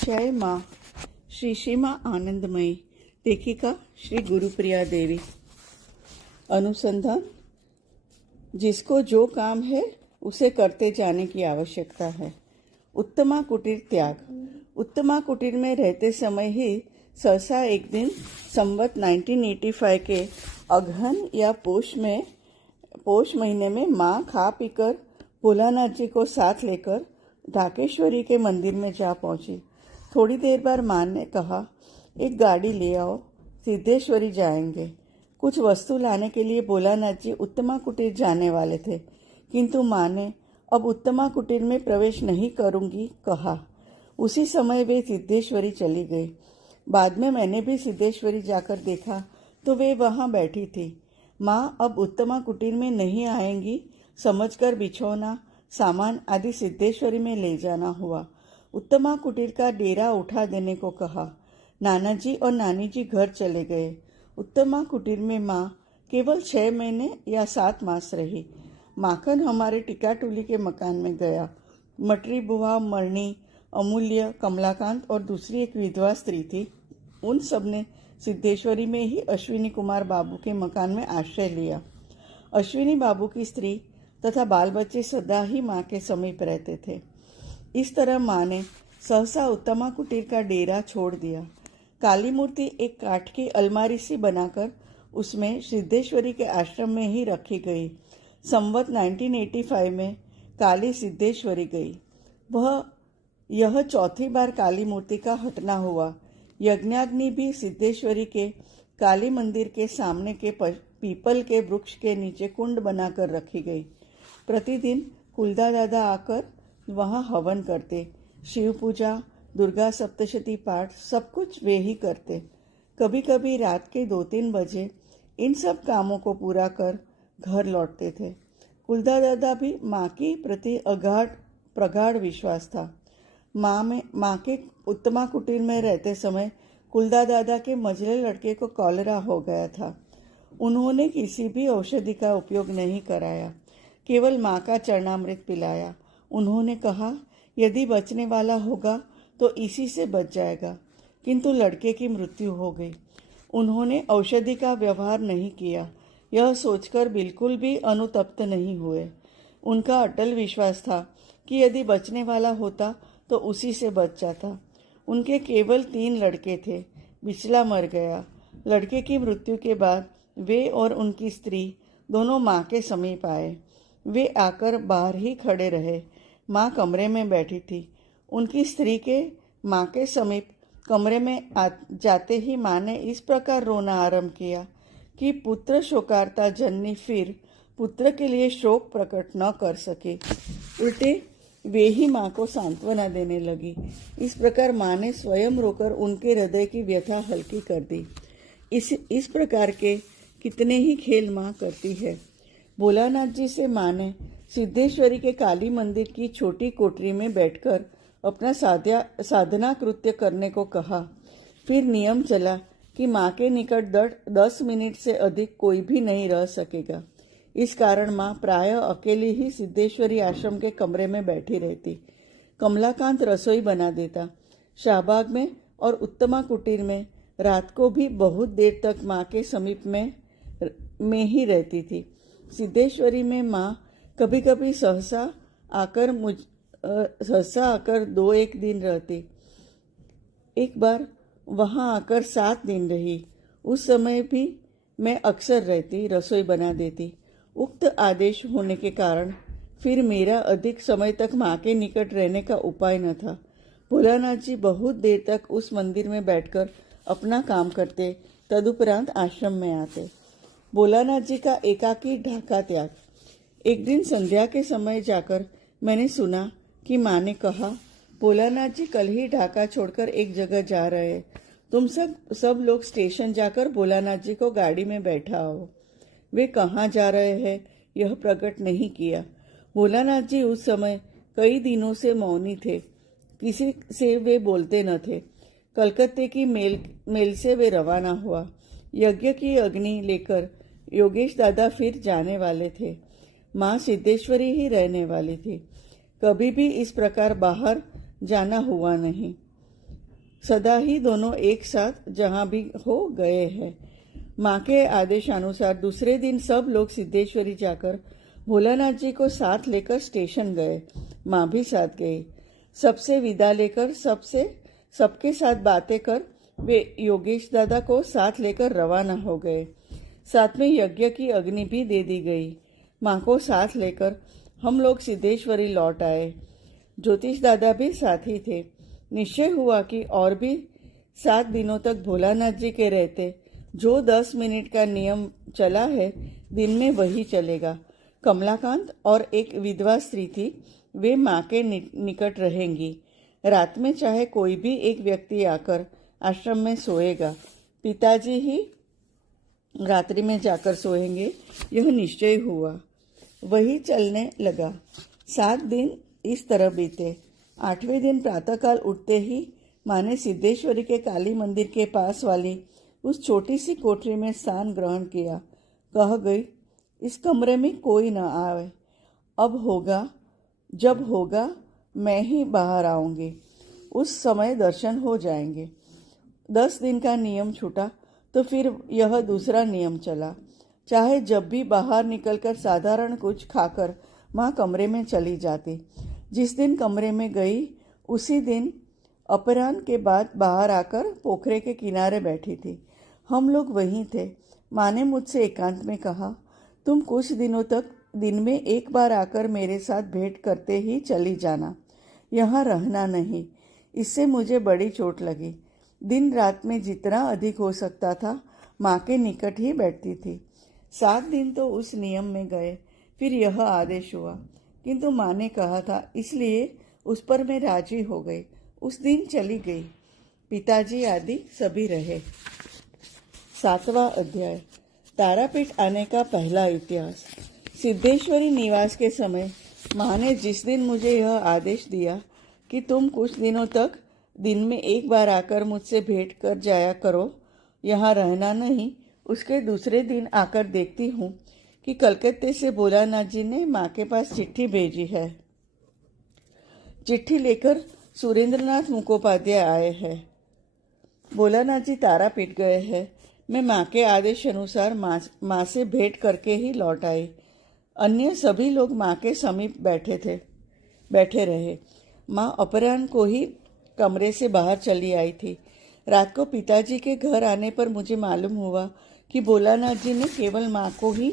जय माँ। श्री सीमा आनंदमयी। लेखिका श्री गुरुप्रिया देवी। अनुसंधान। जिसको जो काम है उसे करते जाने की आवश्यकता है। उत्तमा कुटीर त्याग। उत्तमा कुटीर में रहते समय ही सहसा एक दिन संवत 1985 के अगहन या पोष महीने में माँ खा पीकर भोलानाथ जी को साथ लेकर ढाकेश्वरी के मंदिर में जा पहुंची। थोड़ी देर बाद माँ ने कहा, एक गाड़ी ले आओ, सिद्धेश्वरी जाएंगे। कुछ वस्तु लाने के लिए भोलानाथ जी उत्तमा कुटीर जाने वाले थे, किंतु माँ ने अब उत्तमा कुटीर में प्रवेश नहीं करूंगी कहा। उसी समय वे सिद्धेश्वरी चली गई। बाद में मैंने भी सिद्धेश्वरी जाकर देखा तो वे वहां बैठी थी। माँ अब उत्तमा कुटीर में नहीं आएंगी समझकर बिछौना, सामान आदि सिद्धेश्वरी में ले जाना हुआ। उत्तमा कुटीर का डेरा उठा देने को कहा। नाना जी और नानी जी घर चले गए। उत्तमा कुटीर में माँ केवल 6 महीने या 7 मास रही। माखन हमारे टिकाटुली के मकान में गया। मटरी बुआ, मरनी, अमूल्य, कमलाकांत और दूसरी एक विधवा स्त्री थी। उन सब ने सिद्धेश्वरी में ही अश्विनी कुमार बाबू के मकान में आश्रय लिया। अश्विनी बाबू की स्त्री तथा बाल बच्चे सदा ही माँ के समीप रहते थे। इस तरह माँ ने सहसा उत्तमा कुटीर का डेरा छोड़ दिया। काली मूर्ति एक काठ की अलमारी सी बनाकर उसमें सिद्धेश्वरी के आश्रम में ही रखी गई। संवत 1985 में काली सिद्धेश्वरी गई। यह चौथी बार काली मूर्ति का हटना हुआ। यज्ञाग्नि भी सिद्धेश्वरी के काली मंदिर के सामने के पीपल के वृक्ष के नीचे कुंड बनाकर रखी गई। प्रतिदिन कुलदा दादा आकर वहां हवन करते। शिव पूजा, दुर्गा सप्तशती पाठ सब कुछ वे ही करते। कभी कभी रात के 2-3 बजे इन सब कामों को पूरा कर घर लौटते थे। कुलदा दादा भी माँ की प्रति प्रगाढ़ विश्वास था। माँ के उत्तमा कुटीर में रहते समय कुलदा दादा के मझले लड़के को कॉलेरा हो गया था। उन्होंने किसी भी औषधि का उपयोग नहीं कराया, केवल माँ का चरणामृत पिलाया। उन्होंने कहा, यदि बचने वाला होगा तो इसी से बच जाएगा, किंतु लड़के की मृत्यु हो गई। उन्होंने औषधि का व्यवहार नहीं किया, यह सोचकर बिल्कुल भी अनुतप्त नहीं हुए। उनका अटल विश्वास था कि यदि बचने वाला होता तो उसी से बच जाता। उनके केवल 3 लड़के थे। बिचला मर गया। लड़के की मृत्यु के बाद वे और उनकी स्त्री दोनों माँ के समीप आए। वे आकर बाहर ही खड़े रहे। माँ कमरे में बैठी थी। उनकी स्त्री के माँ के समीप कमरे में जाते ही माँ ने इस प्रकार रोना आरंभ किया कि पुत्र शोकार्ता जननी फिर पुत्र के लिए शोक प्रकट न कर सके। उल्टे वे ही माँ को सांत्वना देने लगी। इस प्रकार माँ ने स्वयं रोकर उनके हृदय की व्यथा हल्की कर दी। इस प्रकार के कितने ही खेल माँ करती है। भोलानाथ जी से माँ ने सिद्धेश्वरी के काली मंदिर की छोटी कोठरी में बैठकर अपना साधना कृत्य करने को कहा। फिर नियम चला कि माँ के निकट 10 मिनट से अधिक कोई भी नहीं रह सकेगा। इस कारण माँ प्रायः अकेली ही सिद्धेश्वरी आश्रम के कमरे में बैठी रहती। कमलाकांत रसोई बना देता। शाहबाग में और उत्तमा कुटीर में रात को भी बहुत देर तक माँ के समीप में ही रहती थी। सिद्धेश्वरी में माँ कभी कभी सहसा आकर 2-1 दिन रहती। एक बार वहां आकर 7 दिन रही। उस समय भी मैं अक्सर रहती, रसोई बना देती। उक्त आदेश होने के कारण फिर मेरा अधिक समय तक माँ के निकट रहने का उपाय न था। भोलानाथ जी बहुत देर तक उस मंदिर में बैठकर अपना काम करते, तदुपरांत आश्रम में आते। भोलानाथ जी का एकाकी ढाका त्याग। एक दिन संध्या के समय जाकर मैंने सुना कि माँ ने कहा, भोलानाथ जी कल ही ढाका छोड़कर एक जगह जा रहे हैं। तुम सब लोग स्टेशन जाकर भोलानाथ जी को गाड़ी में बैठा आओ। वे कहाँ जा रहे हैं यह प्रकट नहीं किया। भोलानाथ जी उस समय कई दिनों से मौनी थे। किसी से वे बोलते न थे। कलकत्ते की मेल से वे रवाना हुआ। यज्ञ की अग्नि लेकर योगेश दादा फिर जाने वाले थे। माँ सिद्धेश्वरी ही रहने वाली थी। कभी भी इस प्रकार बाहर जाना हुआ नहीं। सदा ही दोनों एक साथ जहां भी हो गए हैं। माँ के आदेशानुसार दूसरे दिन सब लोग सिद्धेश्वरी जाकर भोलानाथ जी को साथ लेकर स्टेशन गए। माँ भी साथ गई। सबसे विदा लेकर सबके साथ बातें कर वे योगेश दादा को साथ लेकर रवाना हो गए। साथ में यज्ञ की अग्नि भी दे दी गई। माँ को साथ लेकर हम लोग सिद्धेश्वरी लौट आए। ज्योतिष दादा भी साथ ही थे। निश्चय हुआ कि और भी 7 दिनों तक भोलानाथ जी के रहते जो 10 मिनट का नियम चला है, दिन में वही चलेगा। कमलाकांत और एक विधवा स्त्री थी, वे माँ के निकट रहेंगी। रात में चाहे कोई भी एक व्यक्ति आकर आश्रम में सोएगा, पिताजी ही रात्रि में जाकर सोएंगे, यह निश्चय हुआ। वही चलने लगा। 7 दिन इस तरह बीते। 8वें दिन प्रातःकाल उठते ही माँ ने सिद्धेश्वरी के काली मंदिर के पास वाली उस छोटी सी कोठरी में स्थान ग्रहण किया। कह गई, इस कमरे में कोई न आए। अब होगा, जब होगा मैं ही बाहर आऊंगी, उस समय दर्शन हो जाएंगे। 10 दिन का नियम छूटा तो फिर यह दूसरा नियम चला। चाहे जब भी बाहर निकलकर साधारण कुछ खाकर माँ कमरे में चली जाती। जिस दिन कमरे में गई उसी दिन अपराह्न के बाद बाहर आकर पोखरे के किनारे बैठी थी। हम लोग वहीं थे। माँ ने मुझसे एकांत में कहा, तुम कुछ दिनों तक दिन में एक बार आकर मेरे साथ भेंट करते ही चली जाना, यहाँ रहना नहीं। इससे मुझे बड़ी चोट लगी। दिन रात में जितना अधिक हो सकता था माँ के निकट ही बैठती थी। 7 दिन तो उस नियम में गए। फिर यह आदेश हुआ, किंतु माँ ने कहा था, इसलिए उस पर मैं राजी हो गई। उस दिन चली गई। पिताजी आदि सभी रहे। 7वां अध्याय। तारापीठ आने का पहला इतिहास। सिद्धेश्वरी निवास के समय माँ ने जिस दिन मुझे यह आदेश दिया कि तुम कुछ दिनों तक दिन में एक बार आकर मुझसे भेंट कर जाया करो, यहाँ रहना नहीं, उसके दूसरे दिन आकर देखती हूँ कि कलकत्ते से भोलानाथ जी ने माँ के पास चिट्ठी भेजी है। चिट्ठी लेकर सुरेंद्रनाथ मुखोपाध्याय आए हैं। भोलानाथ जी तारापीठ गए हैं। मैं माँ के आदेश अनुसार माँ से भेंट करके ही लौट आई। अन्य सभी लोग माँ के समीप बैठे रहे। माँ अपराह्न को ही कमरे से बाहर चली आई थी। रात को पिताजी के घर आने पर मुझे मालूम हुआ कि भोलानाथ जी ने केवल माँ को ही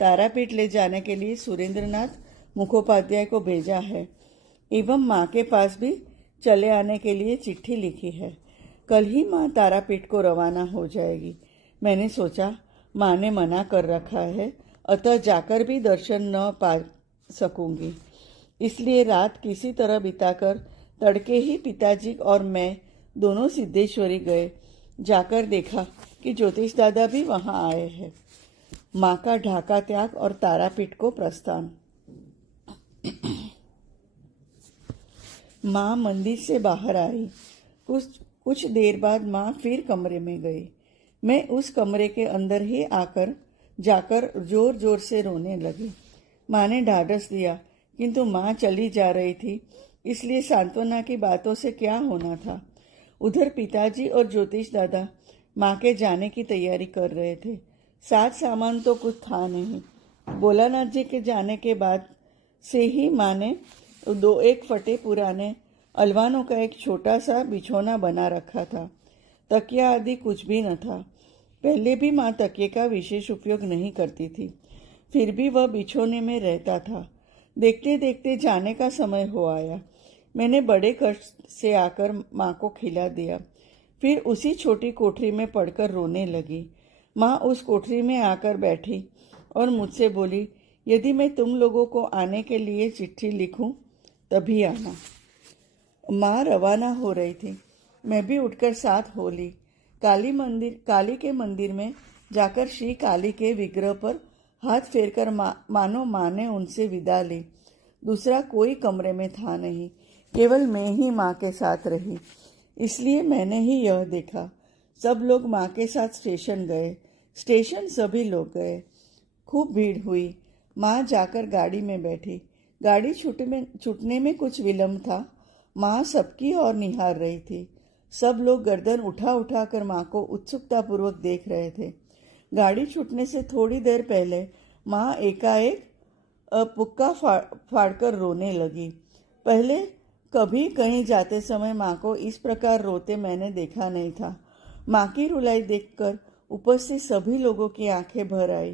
तारापीठ ले जाने के लिए सुरेंद्रनाथ मुखोपाध्याय को भेजा है एवं माँ के पास भी चले आने के लिए चिट्ठी लिखी है। कल ही माँ तारापीठ को रवाना हो जाएगी। मैंने सोचा माँ ने मना कर रखा है, अतः जाकर भी दर्शन न पा सकूंगी। इसलिए रात किसी तरह बिताकर तड़के ही पिताजी और मैं दोनों सिद्धेश्वरी गए। जाकर देखा कि ज्योतिष दादा भी वहां आए हैं। माँ का ढाका त्याग और तारापीठ को प्रस्थान। माँ मंदिर से बाहर आई। कुछ देर बाद माँ फिर कमरे में गई। मैं उस कमरे के अंदर ही जाकर जोर जोर से रोने लगी। माँ ने ढाढ़स दिया, किंतु माँ चली जा रही थी, इसलिए सांत्वना की बातों से क्या होना था। उधर पिताजी और ज्योतिष दादा माँ के जाने की तैयारी कर रहे थे। साथ सामान तो कुछ था नहीं। भोलानाथ जी के जाने के बाद से ही माँ ने 2-1 फटे पुराने अलवानों का एक छोटा सा बिछौना बना रखा था। तकिया आदि कुछ भी न था। पहले भी माँ तकिए का विशेष उपयोग नहीं करती थी, फिर भी वह बिछौने में रहता था। देखते देखते जाने का समय हो आया। मैंने बड़े कष्ट से आकर माँ को खिला दिया। फिर उसी छोटी कोठरी में पड़कर रोने लगी। माँ उस कोठरी में आकर बैठी और मुझसे बोली, यदि मैं तुम लोगों को आने के लिए चिट्ठी लिखूं तभी आना। माँ रवाना हो रही थी। मैं भी उठकर साथ हो ली। काली के मंदिर में जाकर श्री काली के विग्रह पर हाथ फेरकर मानो माँ ने उनसे विदा ली। दूसरा कोई कमरे में था नहीं, केवल मैं ही माँ के साथ रही। इसलिए मैंने ही यह देखा। सब लोग माँ के साथ स्टेशन गए। स्टेशन सभी लोग गए। खूब भीड़ हुई। माँ जाकर गाड़ी में बैठी। गाड़ी छूटने में कुछ विलम्ब था। माँ सबकी ओर निहार रही थी। सब लोग गर्दन उठा उठा कर माँ को उत्सुकतापूर्वक देख रहे थे। गाड़ी छूटने से थोड़ी देर पहले माँ एकाएक पुक्का फाड़कर रोने लगी। पहले कभी कहीं जाते समय माँ को इस प्रकार रोते मैंने देखा नहीं था। माँ की रुलाई देखकर उपस्थित सभी लोगों की आंखें भर आई।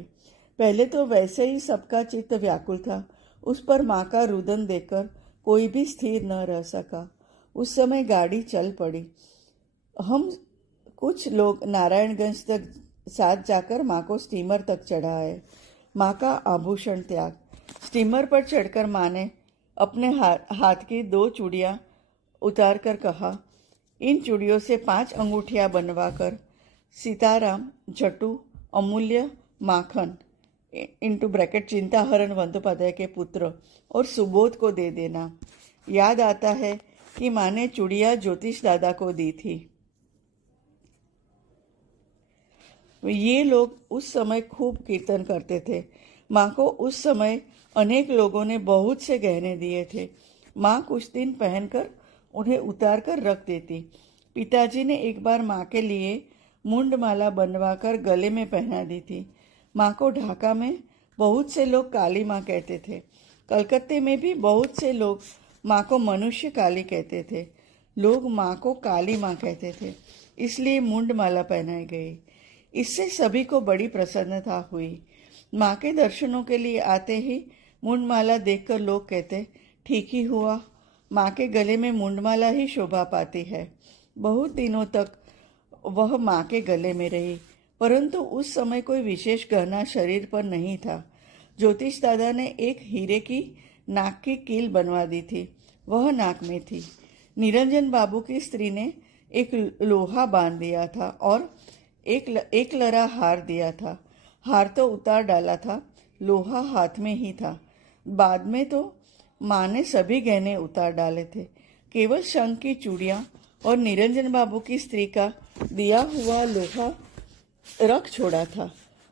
पहले तो वैसे ही सबका चित्त व्याकुल था, उस पर माँ का रुदन देखकर कोई भी स्थिर न रह सका। उस समय गाड़ी चल पड़ी। हम कुछ लोग नारायणगंज तक साथ जाकर माँ को स्टीमर तक चढ़ाए। माँ का आभूषण त्याग। स्टीमर पर चढ़कर माँ ने अपने हाथ की 2 चूड़ियाँ उतार कर कहा, इन चूड़ियों से 5 अंगूठियाँ बनवाकर सीताराम, जटू, अमूल्य, माखन इंटू ब्रैकेट चिंताहरण बंदोपाध्याय के पुत्र और सुबोध को दे देना। याद आता है कि माँ ने चूड़ियाँ ज्योतिष दादा को दी थी। ये लोग उस समय खूब कीर्तन करते थे। माँ को उस समय अनेक लोगों ने बहुत से गहने दिए थे। माँ कुछ दिन पहनकर उन्हें उतार कर रख देती। पिताजी ने एक बार माँ के लिए मुंडमाला बनवाकर गले में पहना दी थी। माँ को ढाका में बहुत से लोग काली माँ कहते थे। कलकत्ते में भी बहुत से लोग माँ को मनुष्य काली कहते थे। लोग माँ को काली माँ कहते थे, इसलिए मुंडमाला पहनाई गई। इससे सभी को बड़ी प्रसन्नता हुई। माँ के दर्शनों के लिए आते ही मुंडमाला देखकर लोग कहते, ठीक ही हुआ, माँ के गले में मुंडमाला ही शोभा पाती है। बहुत दिनों तक वह माँ के गले में रही, परंतु उस समय कोई विशेष गहना शरीर पर नहीं था। ज्योतिष दादा ने एक हीरे की नाक की कील बनवा दी थी, वह नाक में थी। निरंजन बाबू की स्त्री ने एक लोहा बांध दिया था और एक लरा हार दिया था। हार तो उतार डाला था, लोहा हाथ में ही था। बाद में तो माँ ने सभी गहने उतार डाले थे, केवल शंख की चूड़ियाँ और निरंजन बाबू की स्त्री का दिया हुआ लोहा रख छोड़ा था।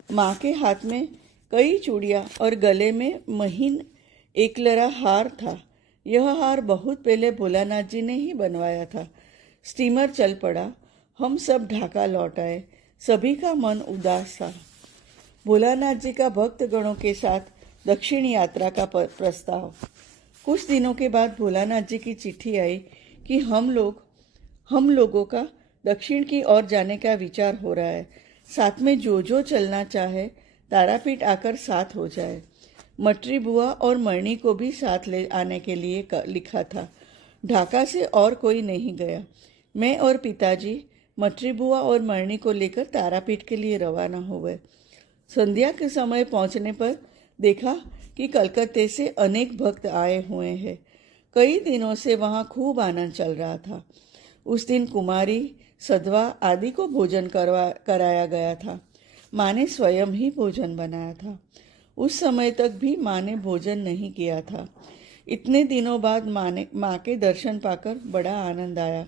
माँ के हाथ में कई चूड़ियाँ और गले में महीन एकलरा हार था। यह हार बहुत पहले भोलानाथ जी ने ही बनवाया था। स्टीमर चल पड़ा। हम सब ढाका लौट आए। सभी का मन उदास था। भोलानाथ जी का भक्तगणों के साथ दक्षिण यात्रा का प्रस्ताव। कुछ दिनों के बाद भोलानाथ जी की चिट्ठी आई कि हम लोगों का दक्षिण की ओर जाने का विचार हो रहा है। साथ में जो चलना चाहे तारापीठ आकर साथ हो जाए। मटरी बुआ और मरनी को भी साथ ले आने के लिए लिखा था। ढाका से और कोई नहीं गया। मैं और पिताजी मटरी बुआ और मरनी को लेकर तारापीठ के लिए रवाना हो गए। संध्या के समय पहुंचने पर देखा कि कलकत्ते से अनेक भक्त आए हुए हैं। कई दिनों से वहां खूब आनंद चल रहा था। उस दिन कुमारी, सधवा आदि को भोजन कराया गया था। माँ ने स्वयं ही भोजन बनाया था। उस समय तक भी माँ ने भोजन नहीं किया था। इतने दिनों बाद माँ के दर्शन पाकर बड़ा आनंद आया।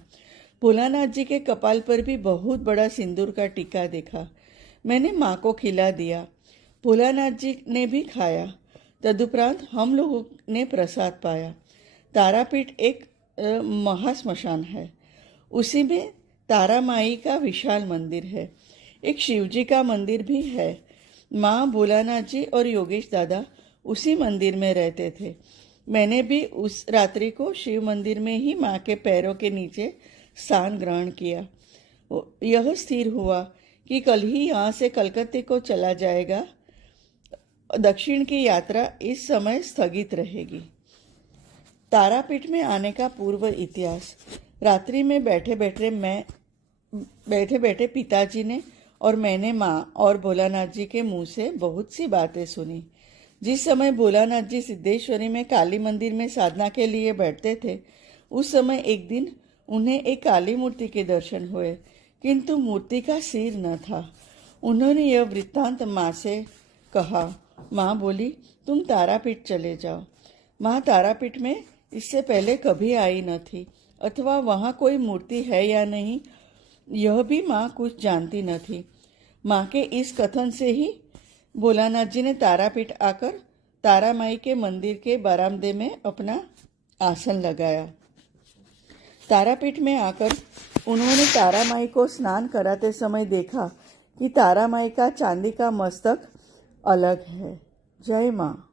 भोलानाथ जी के कपाल पर भी बहुत बड़ा सिंदूर का टीका देखा। मैंने माँ को खिला दिया। भोलानाथ जी ने भी खाया। तदुपरांत हम लोगों ने प्रसाद पाया। तारापीठ एक महाश्मशान है। उसी में तारा माई का विशाल मंदिर है। एक शिवजी का मंदिर भी है। माँ, भोलानाथ जी और योगेश दादा उसी मंदिर में रहते थे। मैंने भी उस रात्रि को शिव मंदिर में ही माँ के पैरों के नीचे स्थान ग्रहण किया। यह स्थिर हुआ कि कल ही यहाँ से कलकत्ते को चला जाएगा। दक्षिण की यात्रा इस समय स्थगित रहेगी। तारापीठ में आने का पूर्व इतिहास। रात्रि में बैठे बैठे पिताजी ने और मैंने माँ और भोलानाथ जी के मुंह से बहुत सी बातें सुनी। जिस समय भोलानाथ जी सिद्धेश्वरी में काली मंदिर में साधना के लिए बैठते थे, उस समय एक दिन उन्हें एक काली मूर्ति के दर्शन हुए, किंतु मूर्ति का सिर न था। उन्होंने यह वृत्तांत माँ से कहा। माँ बोली, तुम तारापीठ चले जाओ। माँ तारापीठ में इससे पहले कभी आई न थी, अथवा वहाँ कोई मूर्ति है या नहीं यह भी माँ कुछ जानती न थी। माँ के इस कथन से ही भोलानाथ जी ने तारापीठ आकर तारा माई के मंदिर के बरामदे में अपना आसन लगाया। तारापीठ में आकर उन्होंने तारामाई को स्नान कराते समय देखा कि तारामाई का चांदी का मस्तक अलग है। जय माँ।